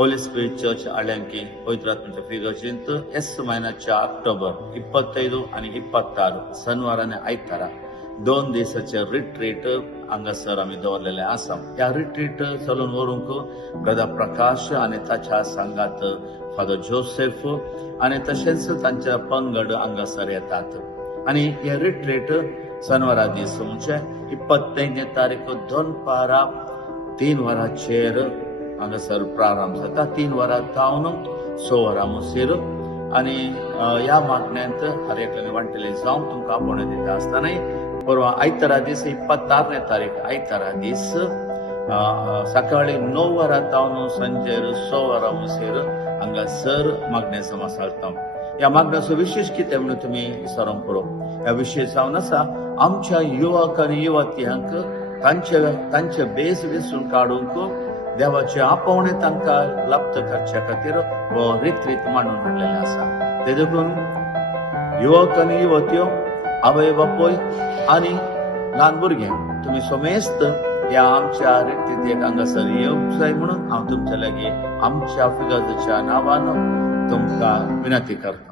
ಹೋಲಿ spirit church ಅಳಂಕಿ ಪವಿತ್ರಾತ್ಮಕ ಫಿಗರ್ಜಿಂತ ಮಹಿन्याच्या October 25 आणि 26 शनिवार आणि आयतारा 2 दिवसाचे रिट्रीट हांगासर आम्ही दवरलेले आसा. ह्या रिट्रीट चलून व्हरूंक ब्रदर प्रकाश आणि ताच्या संघात फादर जोसेफ आणि तशेंच तांच्या पंगड हांगासर येतात. आणि हे रिट्रीट शनिवारा दीस म्हणजे 25 तारीख दनपारा 3 वरांचेर हांगासर प्रारंभ जाता. 3 वरां जावन 6 वरां मुसेर आणि ह्या मागण्यांत हर एकल्यान वांटेले जावन तुमकां आपोवणे दिता आसतना परवा आयतारा दीस 26 तारीख आयतारा दीस सकाळी 9 वरां जावन सांजेर 6 वरां मुसेर हांगासर मागणे समासाळटा. ह्या मागण्याचो विशेष कितें म्हणून तुमी विचारूंक पुरो. ह्या विशेष जावन आसा आमच्या युवक आनी युवतींक तांचे बेस विसरून काडूंक देवाचे आपोवणे तांकां लाभत करचे खातीर हो रित्रीत मांडून हाडलेले आसा. ते देखून युवक आनी युवत्यो आवय बापूय आनी ल्हान भुरग्यांक तुमी सोमेस्त ह्या आमच्या रित्रीतेक हांगासर येवंक जाय म्हणून हांव तुमच्या लागीं आमच्या फिगर्जाच्या नांवान तुमकां विनंती करता.